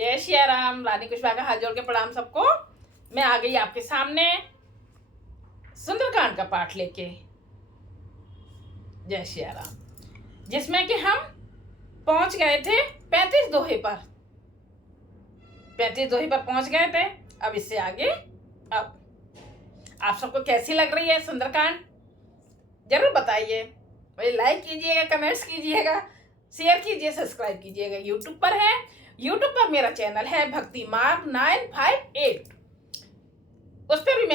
जय सिया राम। रानी कुशवाहा का हाथ जोड़ के प्रणाम सबको। मैं आ गई आपके सामने सुंदरकांड का पाठ लेके। जय सिया राम, जिसमें कि हम पहुंच गए थे 35 दोहे पर। 35 दोहे पर पहुंच गए थे। अब इससे आगे अब आप सबको कैसी लग रही है सुंदरकांड, जरूर बताइए। मुझे लाइक कीजिएगा, कमेंट्स कीजिएगा, शेयर कीजिए, सब्सक्राइब कीजिएगा। यूट्यूब पर है, यूट्यूब पर मेरा चैनल है भक्ति मार्ग 958। उस पर भी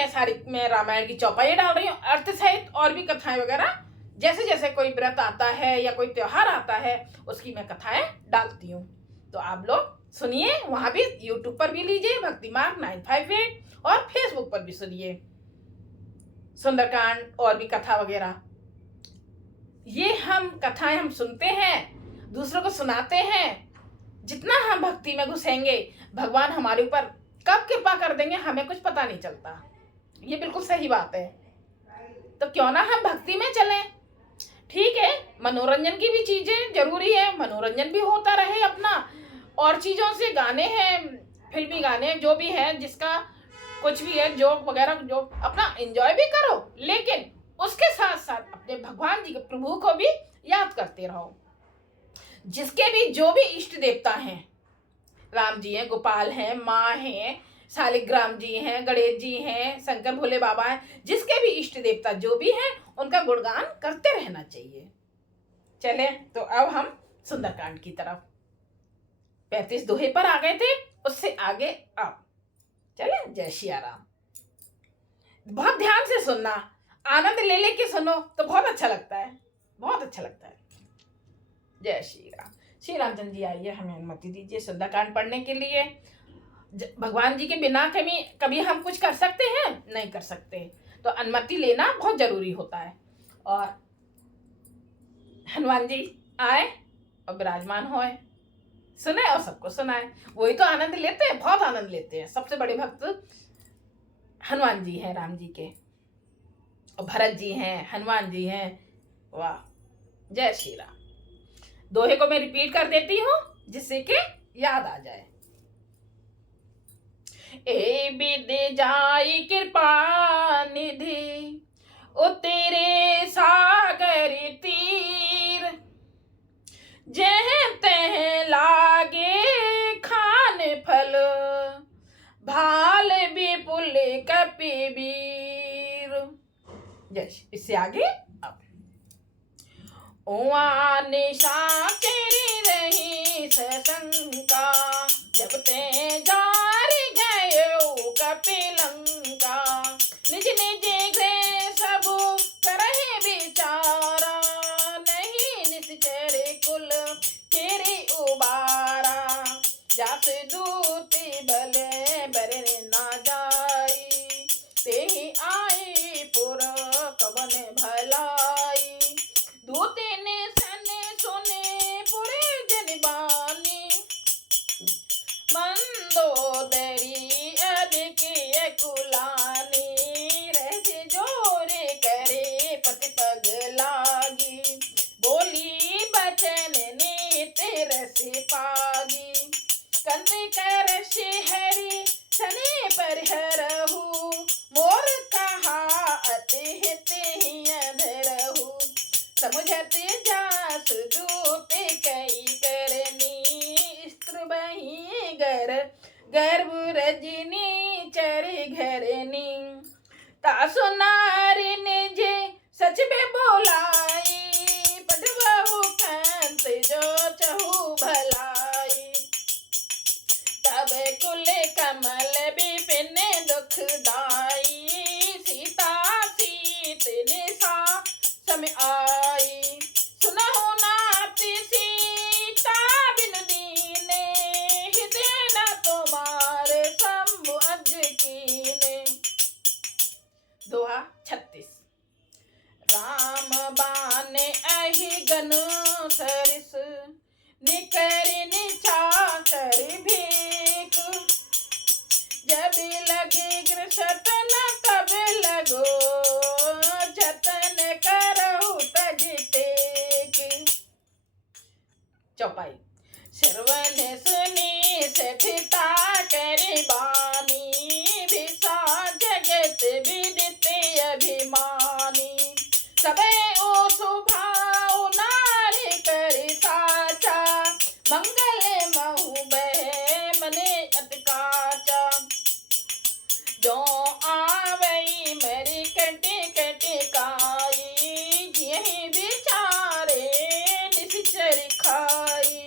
मैं रामायण की चौपाइयाँ डाल रही हूँ, अर्थ सहित और भी कथाएं वगैरह। जैसे जैसे कोई व्रत आता है या कोई त्योहार आता है उसकी मैं कथाएं डालती हूँ। तो आप लोग सुनिए, वहां भी यूट्यूब पर भी लीजिए भक्ति मार्ग 958 और फेसबुक पर भी सुनिए सुंदरकांड और भी कथा वगैरह। ये हम कथाएं हम सुनते हैं, दूसरों को सुनाते हैं। जितना हम भक्ति में घुसेंगे भगवान हमारे ऊपर कब कृपा कर देंगे हमें कुछ पता नहीं चलता। ये बिल्कुल सही बात है। तो क्यों ना हम भक्ति में चलें। ठीक है, मनोरंजन की भी चीजें जरूरी है, मनोरंजन भी होता रहे अपना। और चीजों से गाने हैं, फिल्मी गाने जो भी है, जिसका कुछ भी है, जोक वगैरह, जो अपना एंजॉय भी करो, लेकिन उसके साथ साथ अपने भगवान जी के प्रभु को भी याद करते रहो। जिसके भी जो भी इष्ट देवता हैं, राम जी हैं, गोपाल हैं, माँ हैं, शालिग्राम जी हैं, गणेश जी हैं, शंकर भोले बाबा हैं, जिसके भी इष्ट देवता जो भी हैं उनका गुणगान करते रहना चाहिए। चले तो अब हम सुंदरकांड की तरफ 35 दोहे पर आ गए थे, उससे आगे अब चले। जय सिया राम। बहुत ध्यान से सुनना, आनंद ले लेके सुनो तो बहुत अच्छा लगता है, बहुत अच्छा लगता है। जय श्री राम। श्री रामचंद्र जी आइए, हमें अनुमति दीजिए सुंदरकांड पढ़ने के लिए। भगवान जी के बिना कभी हम कुछ कर सकते हैं? नहीं कर सकते। तो अनुमति लेना बहुत जरूरी होता है। और हनुमान जी आए और विराजमान होए, सुने और सबको सुनाए। वही तो आनंद लेते हैं, बहुत आनंद लेते हैं। सबसे बड़े भक्त हनुमान जी हैं, राम जी के, और भरत जी हैं, हनुमान जी हैं। वाह, जय श्री राम। दोहे को मैं रिपीट कर देती हूँ जिससे कि याद आ जाए। ए विदे जाई कृपा निधि, ओ तेरे सागर तीर, जह तह लागे खान फल, भाल विपुल कपिवीर। जय। इससे आगे अब ओआ निशा तेरी रही सशंका, जब ते जार गयो कपिलंका, निज निज गृह सब करहि विचारा, नहीं निश्चर कुल तेरे उबारा, जास दूती भले बर ना जाई, तेहि आई पुर कवन भलाई, दूते ने सने सोने पुरे जनबानी, मंदोदरी अधिक कुलानी, रहसे जोरे करे पति पग लागी, बोली बचन नीत रस पागी, कंस कर हरि सने पर हरहु, मोर कहा अति हित धरहु, समुझत जास दूत कई करनी, स्त्र बही गर्भ रजनी चर घरनी, तासु नारी निज सच में बोलाई, पढ़बहु कंस जो चहु भलाई, तब कुल कमल विपिन दुखदाई, सीता सीत निशा सम आई, सुनहु नाति सीता बिनु दीने, हृदय न तुम्हारे शंभु अज कीने। दोहा 36। राम बाने अहि गनु सरिस, निकर निचाकर भीख, जब लगे गृहतन तब लगो, जतन करहु तज बैठता करे बानी, भिसा जगत विदित अभिमानी। सबे ओ स्वभाव नारी करि साचा, मंगल महु बह मने अटकाचा। जो आवई मरी कटे कटे काई, यही बिचारे निश्चर खाई।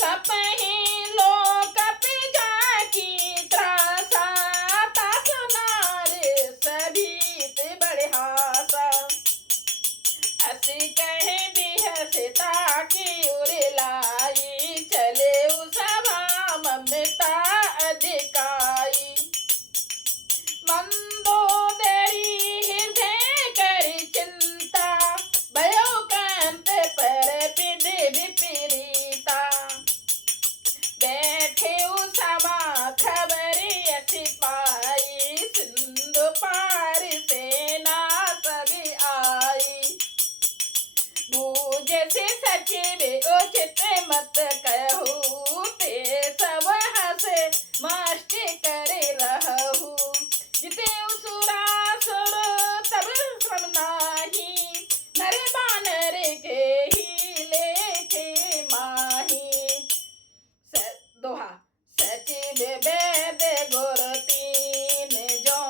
कपही लो कपि जाकी त्रासा, तासुनार सभीत बढ़हासा। असी कहे बिहसता की उड़लाई, चले उसभा ममता अधिकाई। मंदोदरी हृदय करि चिंता, भयो कांत पर पिद विपरीता। बैठे सभा खबर अति पाई, सिंधु पार सेना सभी आई। बूझ से सचिव उचित मत कहूँ, ते सब हसे माष्ट करे रहू। जिते असुरासुर तब श्रम नाही, नर बानर के ही लेखे माही। दोहा सचिव वेद गुर तीन जो,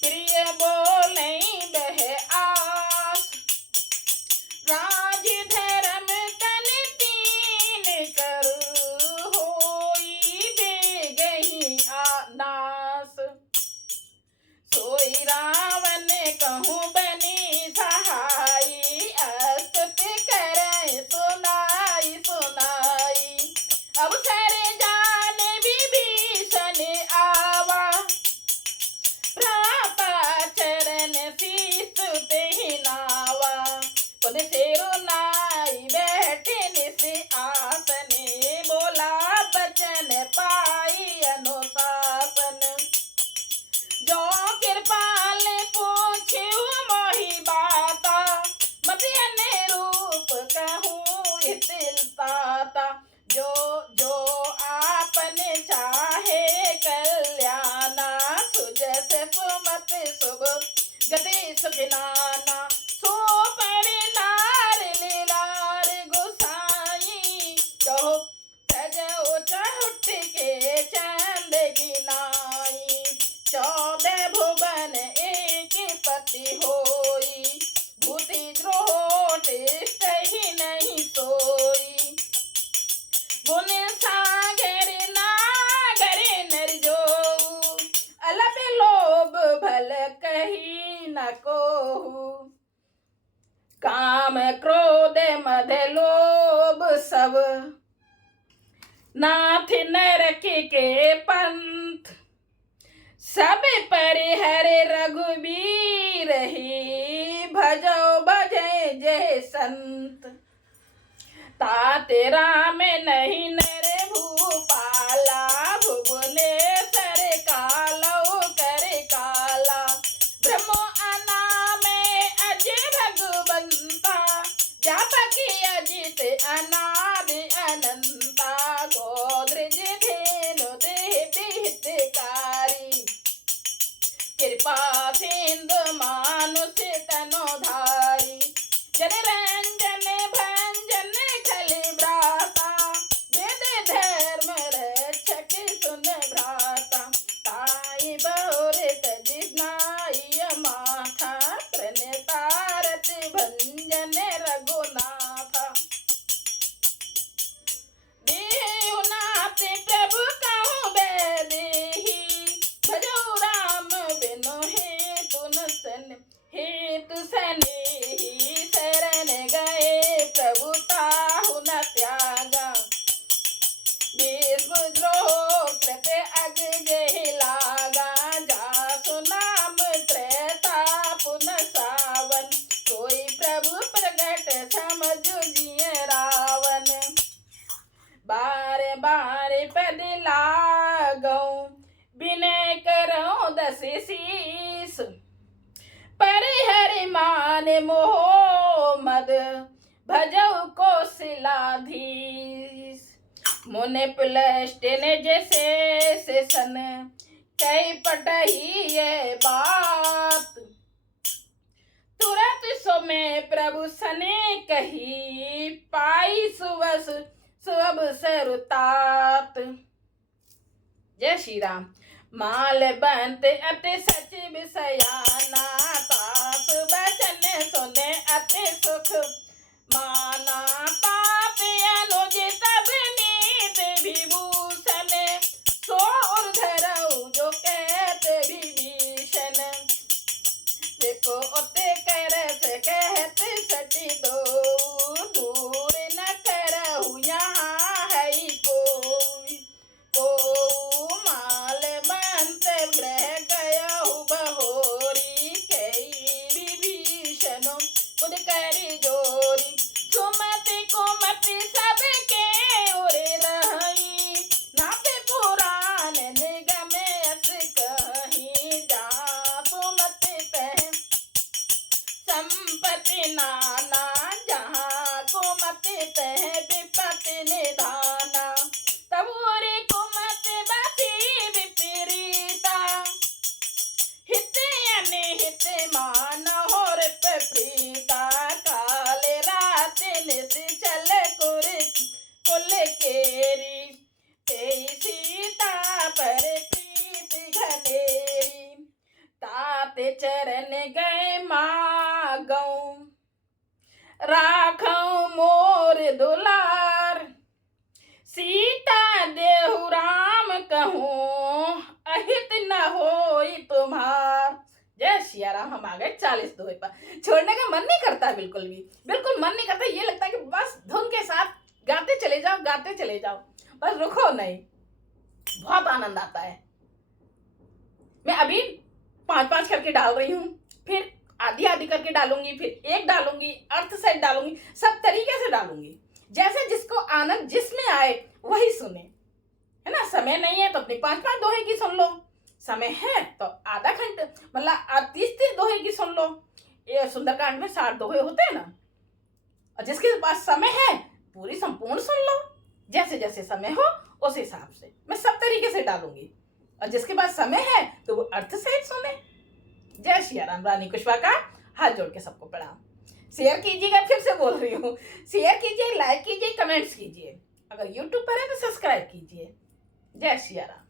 प्रिय बोले बह आस। राज धर्म तन तीन करू, होई बेगही नास। सोई रावण कहूँ बनी सहाई, अस्तुति करे सुनाई सुनाई। अवसर जान विभीषण आवा, चरण शीस ते नावा। पुन शेरु नाई बैठे निस आसने, बोला बचन पाई अनुशासन। जो कृपाल पूछ्यु मोहि बाता, मति अनुरूप कहूँ हितैषी। जो जो आपने चाहे कल्याणा, सुजस सुमत शुभ गति सुखिनाना। सो पर लार लीलार गोसाई, कहो सजो चहुट के चंद की नाई। 14 भुवन एक पति होई, भूति द्रोह ही नहीं सोई। गुण सागर नागर नर जो, अलप लोभ भल कही न कोहू। काम क्रोध मद लोभ सब, नाथ नरक के पंथ। सब परिहर रघुबीर ही, भजो भजय जय संत। तात राम नहीं नर भूपाला, भुवनेश्वर कालौ कर काला। ब्रह्म अनाम अज भगवंता, जापकी अजित अनादि अनंता। गोदृज धेनु देह हितकारी, कृपा सिंधु मानुष तनोधारी। जनरंजन भंजन खलि भ्राता, वेद धर्म रक्षक सुन भ्राता। ताई बहुर तजिनाई माथा, प्रणतारत भंजन रघुनाथा। देहुनाथ प्रभु कहूँ बैदेही, भजो राम बिनु हेतु न सन। हेतु सनेही शरण गए, प्रभु ताहु न त्यागा। विष्णुद्रोह कृप अग जहि लागा, जासु नाम त्रैता पुन सावन। कोई प्रभु प्रगट समझु जिय रावण, बार बार पद लागौ विनय करो दस शीस। परिहरि मान मोह मद, भजौ कौशलाधीश। मोने प्लस्टेने जैसे सेशन कई पटही ये बात, तुरंत सो में प्रभु सने कही, पाई सुबस सुब सरुतात। जय श्री राम। माल बंत अति सच विषयाना, पाप बचन सुने अति सुख माना, पाप अनुज तब नीत विभूषण, सो उर्धरऊ जो कहते विभीषण, देखो उते करत कहत सची दो, दूर न करहु यहाँ है कोई, को माल बंत ग्रह गयहु बहोरी, कई विभीषण खुद करी जोरी, सुमति कुमति सबके उरे रही, नाते पुराण निगम अस कहीं, जा सुमति तह संपत्ति नाना, जहाँ कुमति तह विपत्ति निधाना, तब उरे कुमति बसी विपरीता, हित अनिहित मान होर प्रीता, काले रात निश्चल कुल केरी, तेई सीता पर प्रीत घनेरी, तात चरण गए मागऊं, राखऊं मोर दुलार, सीता देहु राम कहूँ, अहित न होई तुम्हार। जय सिया राम। हम आ गए 40 दोहे पर। छोड़ने का मन नहीं करता, बिल्कुल भी बिल्कुल मन नहीं करता। ये लगता है कि बस धुन के साथ गाते चले जाओ, गाते चले जाओ, बस रुको नहीं। बहुत आनंद आता है। मैं अभी 5-5 करके डाल रही हूँ, फिर आधी आधी करके डालूंगी, फिर एक डालूंगी, अर्थ सहित डालूंगी, सब तरीके से डालूंगी, जैसे जिसको आनंद जिसमें आए वही सुने, है ना। समय नहीं है तो अपनी 5-5 दोहे की सुन लो, समय है तो आधा घंटे मतलब 30-30 दोहे की सुन लो। ये सुंदरकांड में 60 दोहे होते हैं ना, और जिसके पास समय है पूरी संपूर्ण सुन लो, जैसे जैसे समय हो उस हिसाब से मैं सब तरीके से डालूंगी, और जिसके पास समय है तो वो अर्थ सहित सुने। जय श्री राम। रानी कुशवा का हाथ जोड़ के सबको प्रणाम। शेयर कीजिएगा, फिर से बोल रही हूँ, शेयर कीजिए, लाइक कीजिए, कमेंट्स कीजिए, अगर यूट्यूब पर है तो सब्सक्राइब कीजिए। जय श्री राम।